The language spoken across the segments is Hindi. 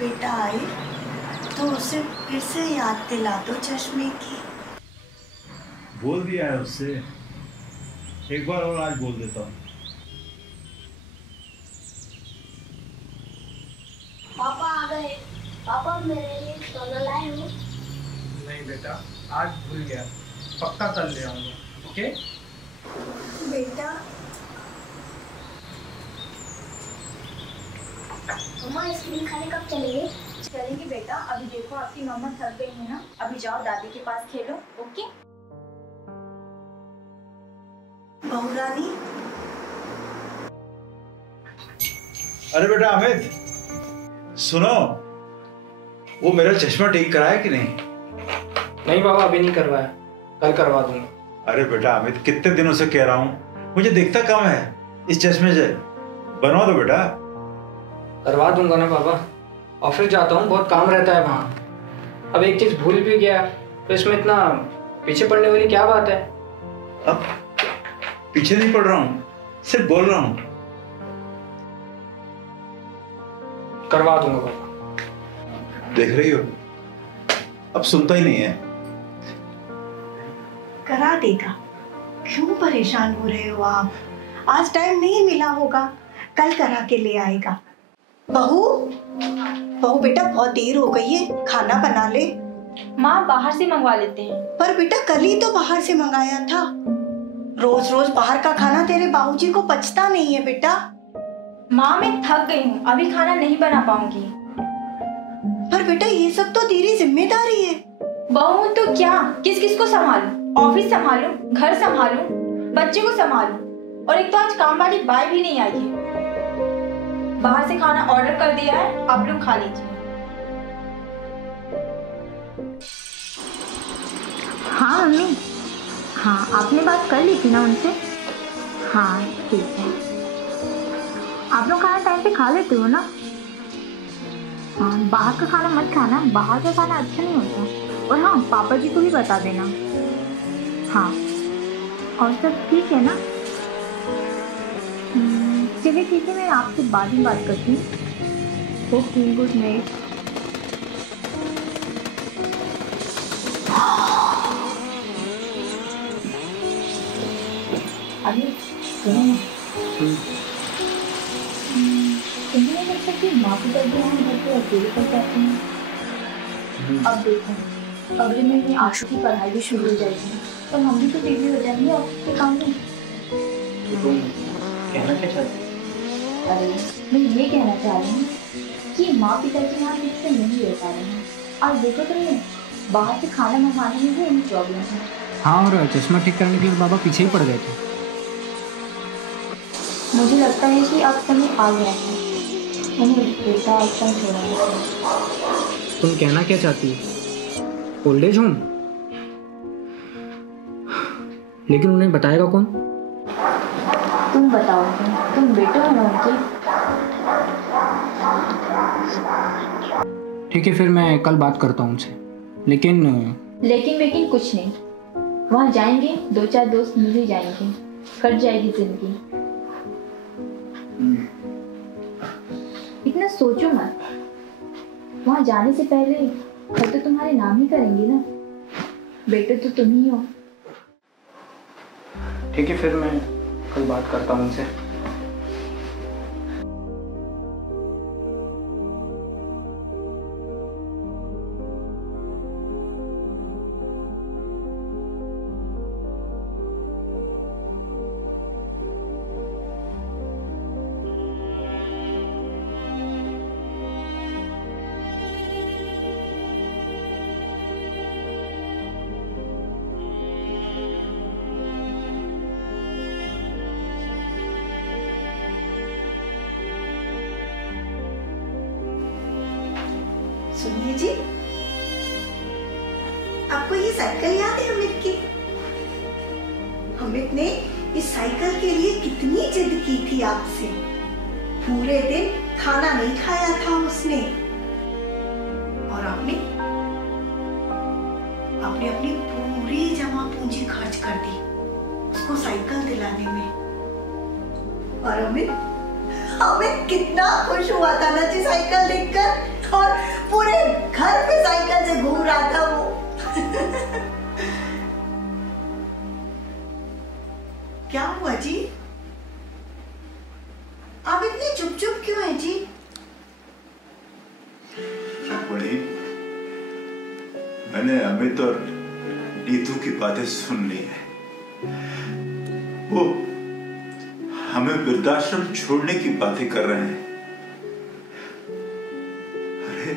बेटा आए तो उसे फिर से याद दिला दो चश्मे की। बोल दिया है उससे, एक बार और आज बोल देता हूँ। पापा आ गए। पापा मेरे लिए सोना लाए हो? नहीं बेटा, आज भूल गया, पक्का कल ले आऊंगा। ओके बेटा मम्मा आइसक्रीम खाने कब चलेंगे? चलेंगे बेटा, अभी देखो आपकी मम्मा थक गई है ना, अभी जाओ दादी के पास खेलो। ओके बहू रानी। अरे बेटा अमित सुनो, वो मेरा चश्मा ठीक कराया कि नहीं? नहीं बाबा, अभी नहीं करवाया, कल करवा दूंगा। अरे बेटा अमित, कितने दिनों से कह रहा हूँ, मुझे दिखता कम है इस चश्मे से, बनवा दो बेटा। करवा दूंगा ना बाबा, ऑफिस जाता हूँ, बहुत काम रहता है वहाँ। अब एक चीज भूल भी गया तो इसमें इतना पीछे पड़ने वाली क्या बात है? अब पीछे नहीं पड़ रहा हूँ, सिर्फ बोल रहा हूँ। करवा दूंगा बाबा। देख रही हो, अब सुनता ही नहीं है। करा देगा, क्यों परेशान हो रहे हो आप? आज टाइम नहीं मिला होगा, कल करा के ले आएगा। बहू बहू बेटा बहुत देर हो गई है, खाना बना ले। माँ बाहर से मंगवा लेते हैं। पर बेटा कल ही तो बाहर से मंगाया था, रोज रोज बाहर का खाना तेरे बाबूजी को पचता नहीं है बेटा। माँ मैं थक गई हूँ, अभी खाना नहीं बना पाऊंगी। पर बेटा ये सब तो तेरी जिम्मेदारी है। बहू तो क्या, किस किस को संभालूं? ऑफिस संभालूं, घर संभालूं, बच्चे को संभालूं, और एक तो आज काम वाली बाई भी नहीं आई है। बाहर से खाना ऑर्डर कर दिया है, आप लोग खा लीजिए। हाँ मम्मी, हाँ आपने बात कर ली थी ना उनसे? हाँ ठीक है। आप लोग खाना टाइम पे खा लेते हो ना? हाँ बाहर का खाना मत खाना, बाहर का खाना अच्छा नहीं होता। और हाँ पापा जी को भी बता देना। हाँ और सब ठीक है ना? चलिए ठीक है, मैं आपसे बाद में बात करती हूँ। Okay good night. अभी सुनो ना, तुम्हें नहीं लगता कि माँ की तबीयत हम घर पे अकेले कर जाते हैं? अब देखो अगले महीने आशु की पढ़ाई भी शुरू हो जाएगी और हम भी तो बिजी हो जाएंगे ऑफिस के काम में। तुम कहना क्या चाहती हो? अरे मैं ये कहना चाह रही हूँ कि माँ पिताजी यहाँ ठीक से नहीं रह पा रहे हैं, और देखो तुमने बाहर से खाना मंगाने में भी उन्हें प्रॉब्लम है। हाँ, और चश्मा ठीक करने के लिए बाबा पीछे ही पड़ गए थे। मुझे लगता है कि अब समय आ गया है उन्हें बेटा आश्रम छोड़ने का। तुम कहना क्या चाहती हो? Old age home? लेकिन उन्हें बताएगा कौन? तुम बताओगे, तुम बेटे हो ना उनके। ठीक है, फिर मैं कल बात करता हूँ उनसे। लेकिन कुछ नहीं, वहाँ जाएंगे 2-4 दोस्त मिल ही जाएंगे, कट जाएगी जिंदगी। इतना सोचो मत, वहाँ जाने से पहले घर तो तुम्हारे नाम ही करेंगे ना, बेटे तो तुम ही हो। ठीक है, फिर मैं कल बात करता हूँ उनसे। सुनिए जी, आपको ये साइकिल याद है अमित की? अमित ने इस साइकिल के लिए कितनी जिद की थी आपसे। पूरे दिन खाना नहीं खाया था उसने, और आपने अपनी पूरी जमा पूंजी खर्च कर दी उसको साइकिल दिलाने में। और अमित अमित कितना खुश हुआ था ना जी साइकिल देखकर, और पूरे घर पे साइकिल से घूम रहा था वो। क्या हुआ जी? आप इतने चुप चुप क्यों हैं जी? बड़ी, मैंने अमित और नीतू की बातें सुन ली है। वो हमें वृद्धाश्रम छोड़ने की बातें कर रहे हैं। अरे,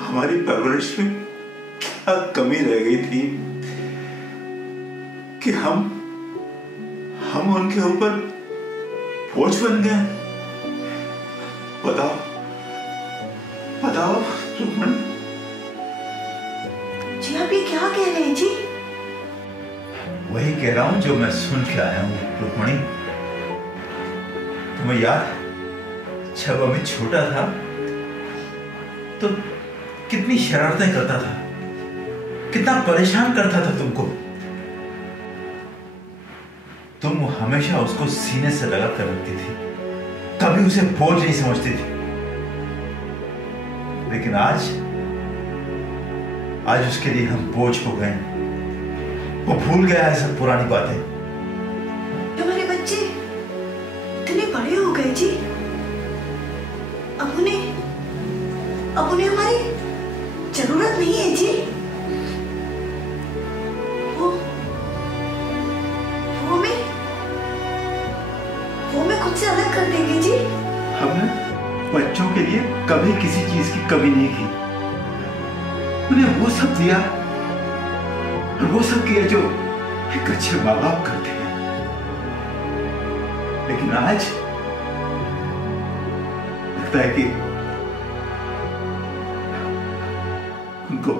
हमारी परवरिश में क्या कमी रह गई थी कि हम उनके ऊपर बोझ बन गए? बताओ बताओ रुक्मणी। जी आप ये क्या कह रहे हैं जी? वही कह रहा हूं जो मैं सुन के आया हूं रुक्मणी। तुम्हें याद, जब अमित छोटा था तो कितनी शरारतें करता था, कितना परेशान करता था तुमको। तुम हमेशा उसको सीने से लगा कर रखती थी, कभी उसे बोझ नहीं समझती थी। लेकिन आज उसके लिए हम बोझ हो गए। वो भूल गया है सब पुरानी बातें। हमारे बच्चे इतने बड़े हो गए जी, अब उन्हें हमारी जरूरत नहीं है जी। वो हमें खुद से अलग कर देंगे जी। हमने बच्चों के लिए कभी किसी चीज की कमी नहीं की। उन्हें वो सब दिया और वो सब किया जो एक अच्छे माँ बाप करते हैं। लेकिन आज लगता है कि उनको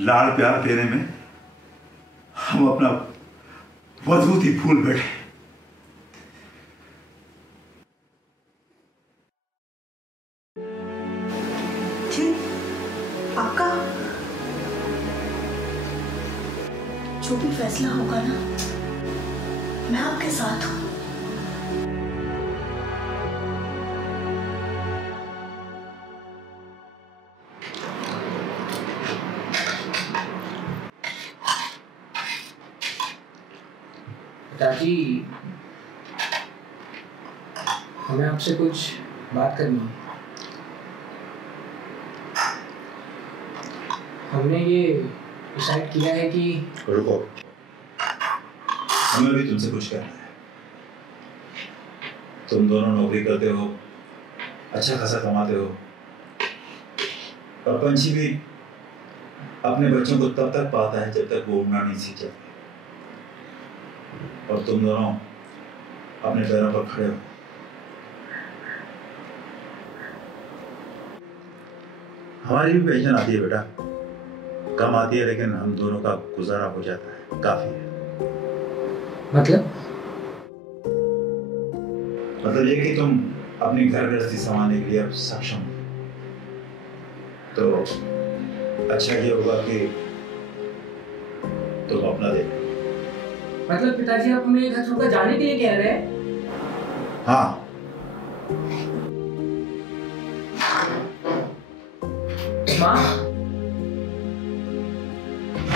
लाड़ प्यार देने में हम अपना वजूद ही भूल बैठे। आपका जो भी फैसला होगा ना, मैं आपके साथ हूं। पिताजी, हमें आपसे कुछ बात करनी है। हमने ये डिसाइड किया है कि रुको, हमें भी तुमसे कुछ करना है। तुम दोनों नौकरी करते हो, अच्छा खासा कमाते हो, और पंछी भी अपने बच्चों को तब तक पाता है जब तक वो उड़ना नहीं सीख जाते। और तुम दोनों अपने पैरों पर खड़े हो। हमारी भी पेंशन आती है बेटा, कम आती है, लेकिन हम दोनों का गुजारा हो जाता है, काफी है। मतलब ये कि तुम अपनी घर गृहस्थी संभालने के लिए अब सक्षम हो। तो अच्छा ये होगा कि तुम अपना देखो। मतलब पिताजी, आप हमें घर छोड़कर जाने के लिए कह रहे हैं? हाँ, माँ,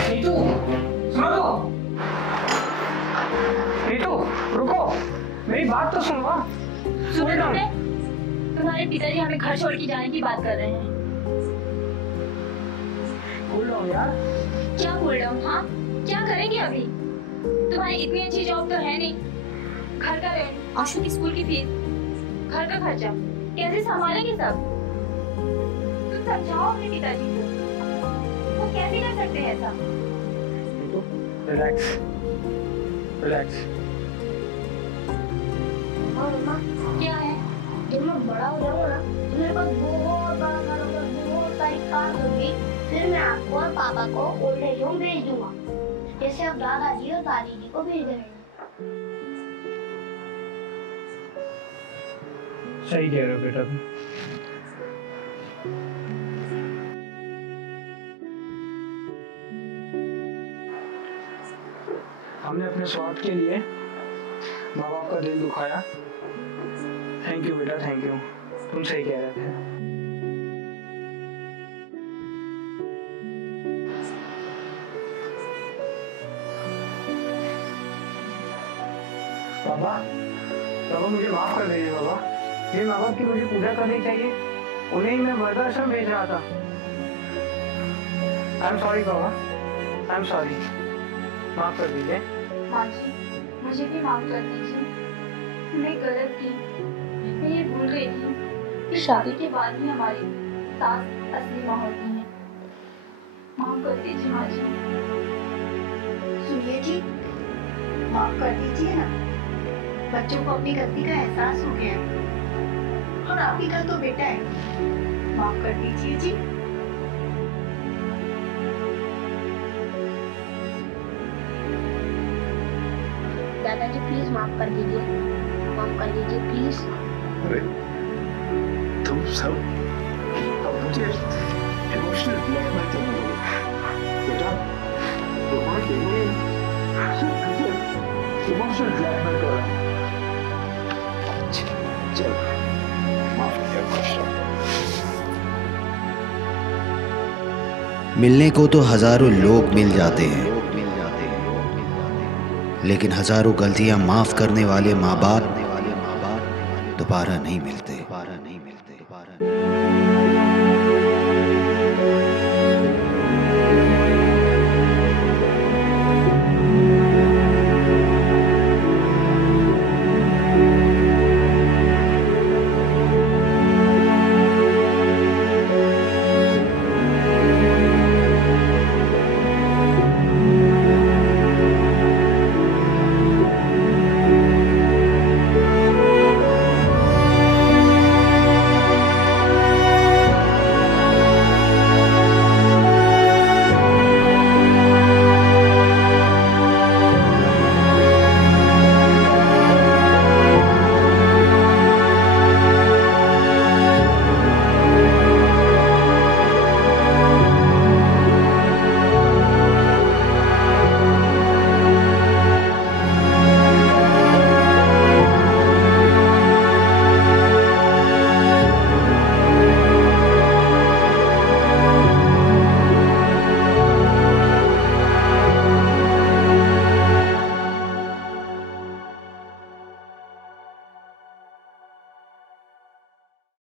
नीतू, सुनो तो। नीतू, रुको, मेरी बात तो सुनो। तुम्हारे पिताजी हमें घर छोड़ के जाने की बात कर रहे हैं। बोल रहा हूँ यार। क्या बोल रहा हूँ? हाँ, क्या करेंगे अभी? तुम्हारी इतनी अच्छी जॉब तो है नहीं, घर का रेंट, आशु की स्कूल की फीस, घर का खर्चा कैसे संभालेंगे सब? तुम समझाओ अपने पिताजी को, वो कैसे कर सकते हैं ऐसा? Relax, relax. और मम्मा, क्या है? जब मैं बड़ा हो जाऊंगा ना, तो मेरे पास बहुत बड़ा घर होगा, बहुत सारी कार होगी, फिर मैं आपको और पापा को ओल्ड एज होम भेज दूंगा, जैसे अब दादाजी और दादी जी को भेज रहे हैं। सही कह रहे हो बेटा तुम। हमने अपने स्वार्थ के लिए माँ बाप का दिल दुखाया। थैंक यू बेटा, थैंक यू। तुम सही कह रहे थे। बाबा, बाबा मुझे माफ कर दीजिए बाबा। जिन माँ बाप की मुझे पूजा करनी चाहिए उन्हें ही मैं वृद्धाश्रम भेज रहा था। I am sorry Baba, I am sorry. माफ कर दीजिए। माँ जी, मुझे भी माफ कर दीजिए। मैं गलत थी। मैं ये भूल गई थी कि शादी के बाद ही हमारी सास असली माँ होती है। माफ कर दीजिए माँ जी। सुनिए जी, माफ कर दीजिए ना। बच्चों को अपनी गलती का एहसास हो गया है और आप ही का तो बेटा है। माफ कर दीजिए जी। दादाजी प्लीज माफ कर दीजिए, माफ कर दीजिए प्लीज। अरे तुम सब अब मुझे इमोशनल ब्लैकमेल करने लगे बेटा। तुम्हारे लिए मुझे इमोशनल ब्लैकमेल कर रहा है। चल माफ किया। मिलने को तो हजारों लोग मिल जाते हैं, लेकिन हजारों गलतियां माफ करने वाले माँ बाप दोबारा नहीं मिलते।